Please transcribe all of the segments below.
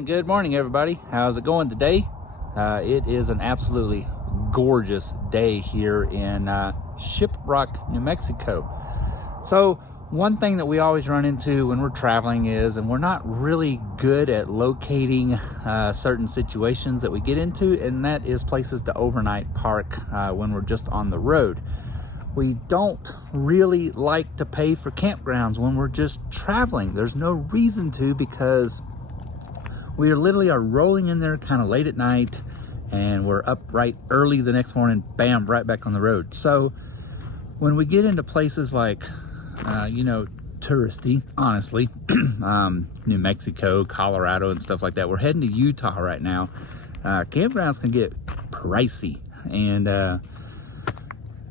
And good morning, everybody. How's it going today? It is an absolutely gorgeous day here in Shiprock, New Mexico. So one thing that we always run into when we're traveling is, and we're not really good at locating certain situations that we get into, and that is places to overnight park when we're just on the road. We don't really like to pay for campgrounds when we're just traveling. There's no reason to, because we literally are rolling in there kind of late at night, and we're up right early the next morning, bam, right back on the road. So when we get into places like, touristy, honestly, New Mexico, Colorado, and stuff like that, we're heading to Utah right now. Campgrounds can get pricey, and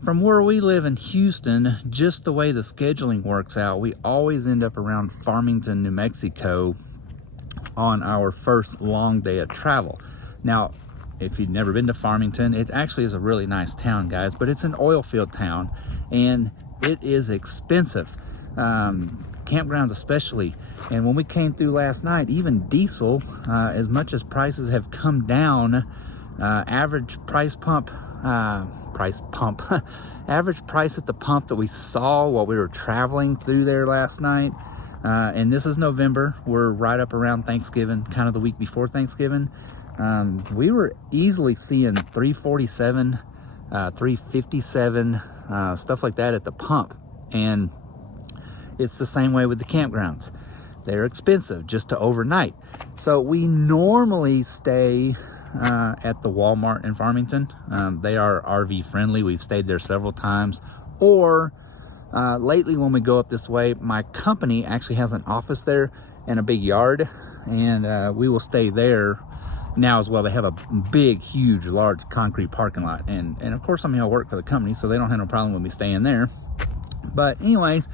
from where we live in Houston, just the way the scheduling works out, we always end up around Farmington, New Mexico on our first long day of travel. Now, if you've never been to Farmington, it actually is a really nice town, guys, but it's an oil field town and it is expensive. Campgrounds especially. And when we came through last night, even diesel, as much as prices have come down, average price at the pump that we saw while we were traveling through there last night, and this is November, we're right up around Thanksgiving, kind of the week before Thanksgiving, we were easily seeing $3.47, $3.57, stuff like that at the pump. And it's the same way with the campgrounds. They're expensive just to overnight. So we normally stay at the Walmart in Farmington. They are RV friendly. We've stayed there several times. Or lately when we go up this way, my company actually has an office there and a big yard, and we will stay there now as well. They have a big, huge, large concrete parking lot, and of course, I work for the company, so they don't have no problem with me staying there. But anyways,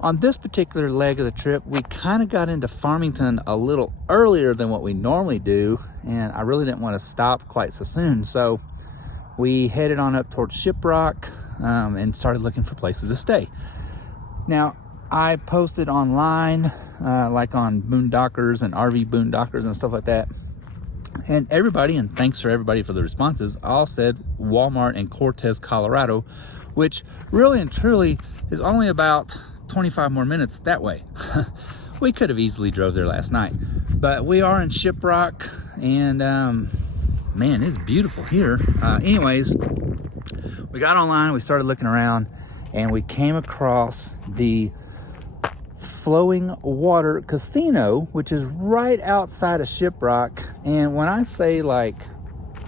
on this particular leg of the trip, we kind of got into Farmington a little earlier than what we normally do, and I really didn't want to stop quite so soon. So we headed on up towards Shiprock and started looking for places to stay. Now, I posted online, like on Boondockers and RV Boondockers and stuff like that. And everybody, and thanks for everybody for the responses, all said Walmart in Cortez, Colorado, which really and truly is only about 25 more minutes that way. We could have easily drove there last night, but we are in Shiprock, and man, it's beautiful here. Anyways, we got online, we started looking around, and we came across the Flowing Water Casino, which is right outside of Shiprock. And when I say like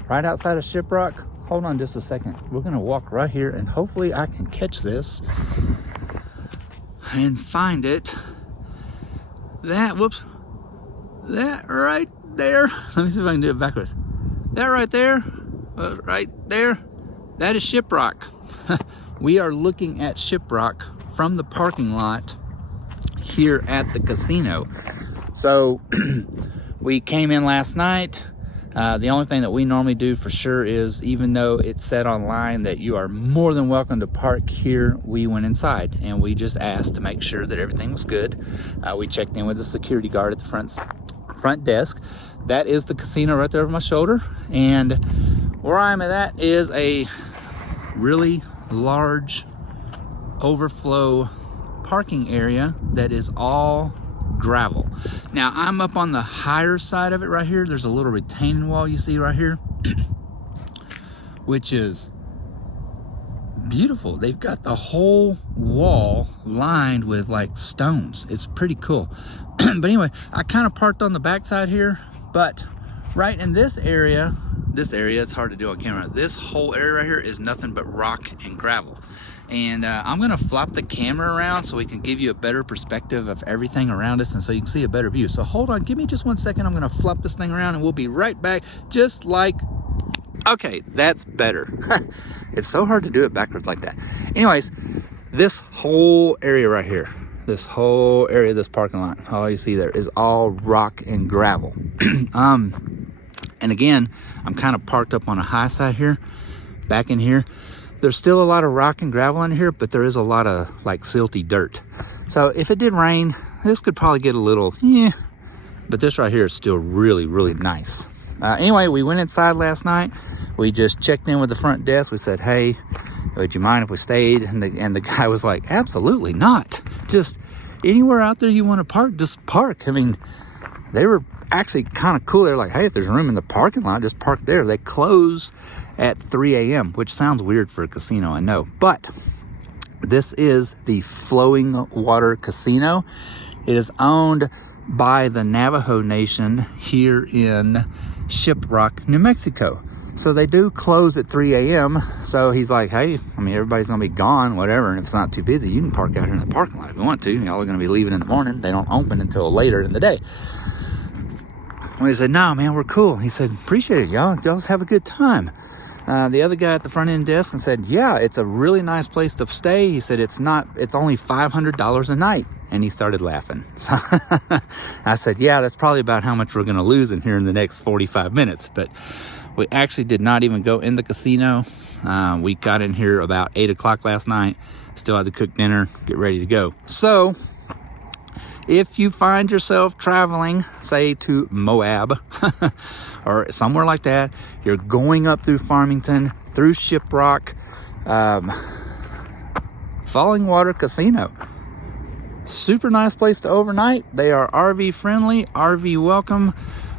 right outside of Shiprock, hold on just a second, we're gonna walk right here and hopefully I can catch this and find it. That right there, let me see if I can do it backwards. That right there, that is Shiprock. We are looking at Shiprock from the parking lot here at the casino. So we came in last night. The only thing that we normally do for sure is, even though it said online that you are more than welcome to park here, we went inside and we just asked to make sure that everything was good. We checked in with the security guard at the front desk. That is the casino right there over my shoulder, and where I'm at is a really large overflow parking area that is all gravel. Now, I'm up on the higher side of it right here. There's a little retaining wall you see right here, which is beautiful. They've got the whole wall lined with like stones. It's pretty cool. But anyway, I kind of parked on the backside here, but right in this area, it's hard to do on camera. This whole area right here is nothing but rock and gravel. And I'm gonna flop the camera around so we can give you a better perspective of everything around us, and so you can see a better view. So hold on, give me just 1 second. I'm gonna flop this thing around and we'll be right back, just like, okay, that's better. It's so hard to do it backwards like that. Anyways, this whole area right here, this whole area of this parking lot, all you see there is all rock and gravel. And again, I'm kind of parked up on a high side here, back in here. There's still a lot of rock and gravel in here, but there is a lot of like silty dirt. So if it did rain, this could probably get a little, but this right here is still really, really nice. Anyway, we went inside last night. We just checked in with the front desk. We said, hey, would you mind if we stayed? And the guy was like, absolutely not. Just anywhere out there you want to park, just park. I mean, they were actually kind of cool. They're like, hey, if there's room in the parking lot, just park there. They close at 3 a.m., which sounds weird for a casino, I know. But this is the Flowing Water Casino. It is owned by the Navajo Nation here in Shiprock, New Mexico. So they do close at 3 a.m. So he's like, hey, I mean, everybody's going to be gone, whatever. And if it's not too busy, you can park out here in the parking lot if you want to. Y'all are going to be leaving in the morning. They don't open until later in the day. Well, he said, no, man, we're cool. He said, appreciate it, y'all. Y'all just have a good time. The other guy at the front end desk and said, yeah, it's a really nice place to stay. He said, it's only $500 a night. And he started laughing. So I said, yeah, that's probably about how much we're going to lose in here in the next 45 minutes. But we actually did not even go in the casino. We got in here about 8 o'clock last night. Still had to cook dinner, get ready to go. So if you find yourself traveling, say to Moab or somewhere like that, you're going up through Farmington, through Shiprock, Falling Water Casino. Super nice place to overnight. They are RV friendly, RV welcome.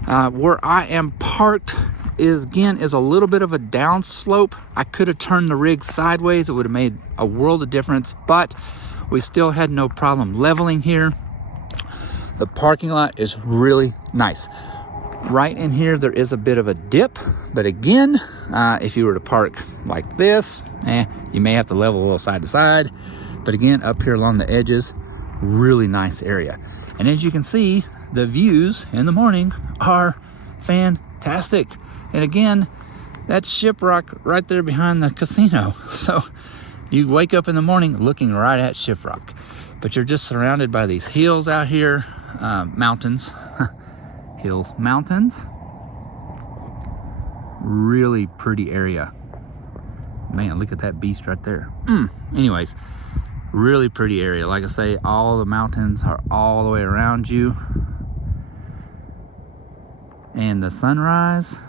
Where I am parked is a little bit of a downslope. I could have turned the rig sideways. It would have made a world of difference, but we still had no problem leveling here. The parking lot is really nice. Right in here, there is a bit of a dip, but again, if you were to park like this, you may have to level a little side to side. But again, up here along the edges, really nice area. And as you can see, the views in the morning are fantastic. And again, that's Shiprock right there behind the casino. So you wake up in the morning looking right at Shiprock, but you're just surrounded by these hills out here, mountains, hills, mountains. Really pretty area. Man, look at that beast right there. Anyways, really pretty area. Like I say, all the mountains are all the way around you. And the sunrise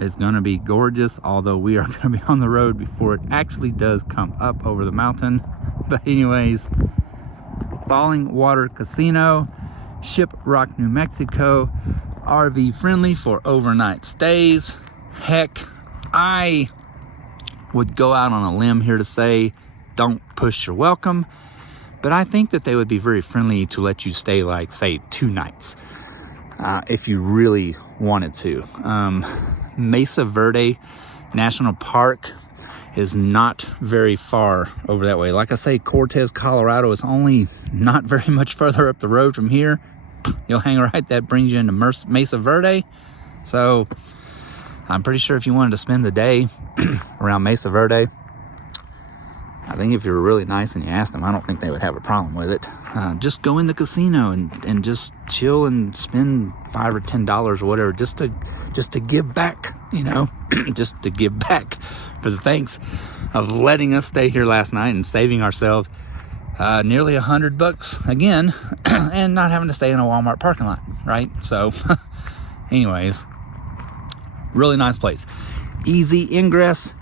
is going to be gorgeous, although we are going to be on the road before it actually does come up over the mountain. But anyways, Falling Water Casino, Shiprock, New Mexico, RV friendly for overnight stays. Heck, I would go out on a limb here to say don't push your welcome, but I think that they would be very friendly to let you stay, like, say, 2 nights if you really wanted to. Mesa Verde National Park is not very far over that way. Like I say, Cortez, Colorado is only not very much further up the road from here. You'll hang a right, that brings you into Mesa Verde. So I'm pretty sure if you wanted to spend the day around Mesa Verde, I think if you were really nice and you asked them, I don't think they would have a problem with it. Just go in the casino and just chill and spend $5 or $10 or whatever, just to give back, you know, just to give back for the thanks of letting us stay here last night and saving ourselves nearly $100 again, and not having to stay in a Walmart parking lot, right? So anyways, really nice place. Easy ingress,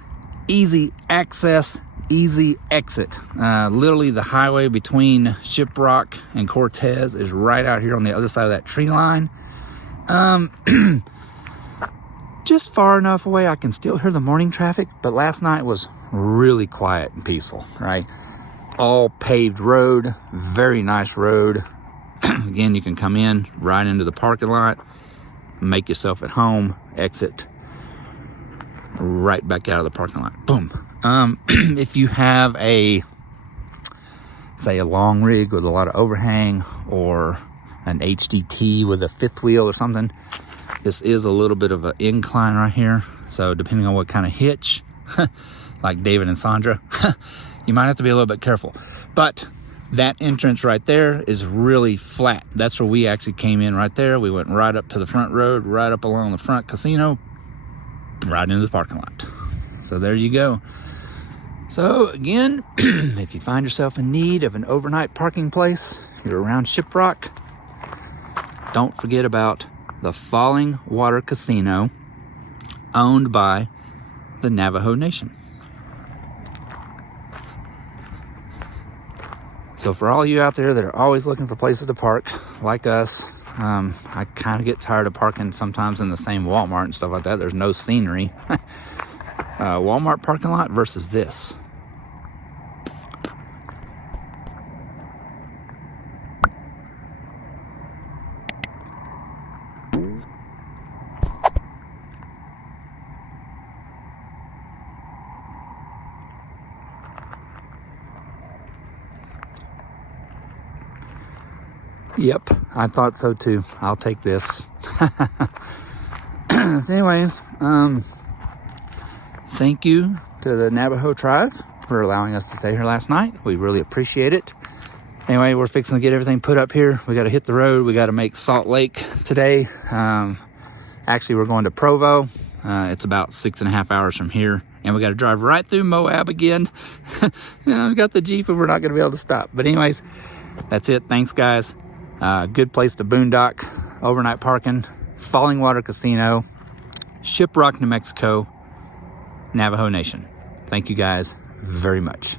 easy access, easy exit. Literally the highway between Shiprock and Cortez is right out here on the other side of that tree line. Just far enough away I can still hear the morning traffic, but last night was really quiet and peaceful, right? All paved road, very nice road. Again, you can come in right into the parking lot, make yourself at home, exit right back out of the parking lot. Boom. If you have say a long rig with a lot of overhang, or an HDT with a 5th wheel or something, this is a little bit of an incline right here. So depending on what kind of hitch, like David and Sandra, you might have to be a little bit careful. But that entrance right there is really flat. That's where we actually came in right there. We went right up to the front road, right up along the front casino, right into the parking lot. So there you go. So again, if you find yourself in need of an overnight parking place, you're around Shiprock, don't forget about the Falling Water Casino, owned by the Navajo Nation. So for all you out there that are always looking for places to park, like us, I kind of get tired of parking sometimes in the same Walmart and stuff like that. There's no scenery. Walmart parking lot versus this. Yep, I thought so too. I'll take this. So anyways, thank you to the Navajo tribe for allowing us to stay here last night. We really appreciate it. Anyway, we're fixing to get everything put up here. We got to hit the road. We got to make Salt Lake today. Actually, we're going to Provo. It's about 6.5 hours from here. And we got to drive right through Moab again. We got the Jeep and we're not going to be able to stop. But anyways, that's it. Thanks, guys. Good place to boondock, overnight parking, Falling Water Casino, Shiprock, New Mexico, Navajo Nation. Thank you guys very much.